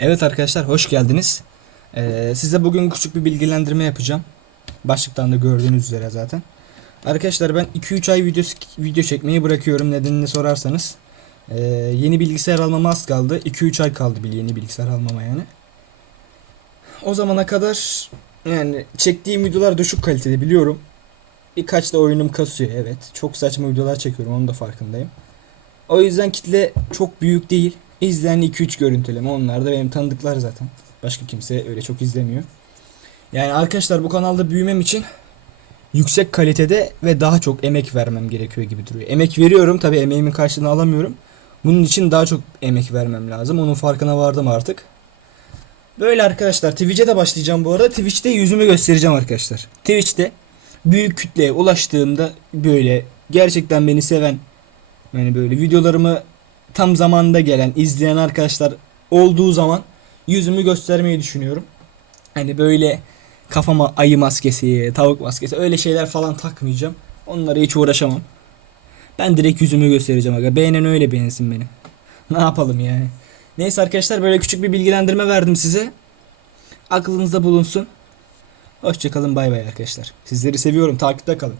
Evet arkadaşlar hoş geldiniz. Ee, size bugün küçük bir bilgilendirme yapacağım. Başlıktan da gördüğünüz üzere zaten. Arkadaşlar ben 2-3 ay video, video çekmeyi bırakıyorum nedenini sorarsanız. Ee, yeni bilgisayar almama az kaldı. 2-3 ay kaldı bir yeni bilgisayar almama yani. O zamana kadar yani çektiğim videolar düşük kalitede biliyorum. Birkaç da oyunum kasıyor evet. Çok saçma videolar çekiyorum onun da farkındayım. O yüzden kitle çok büyük değil. İzleyen 2-3 görüntüleme onlar da benim tanıdıklar zaten. Başka kimse öyle çok izlemiyor. Yani arkadaşlar bu kanalda büyümem için yüksek kalitede ve daha çok emek vermem gerekiyor gibi duruyor. Emek veriyorum tabi emeğimin karşılığını alamıyorum. Bunun için daha çok emek vermem lazım. Onun farkına vardım artık. Böyle arkadaşlar Twitch'e de başlayacağım bu arada. Twitch'te yüzümü göstereceğim arkadaşlar. Twitch'te büyük kütleye ulaştığımda böyle gerçekten beni seven yani böyle videolarımı tam zamanda gelen, izleyen arkadaşlar olduğu zaman yüzümü göstermeyi düşünüyorum. Hani böyle kafama ayı maskesi, tavuk maskesi öyle şeyler falan takmayacağım. Onlara hiç uğraşamam. Ben direkt yüzümü göstereceğim aga. Beğenen öyle beğensin benim. Ne yapalım yani. Neyse arkadaşlar böyle küçük bir bilgilendirme verdim size. Aklınızda bulunsun. Hoşçakalın bay bay arkadaşlar. Sizleri seviyorum. Takipte kalın.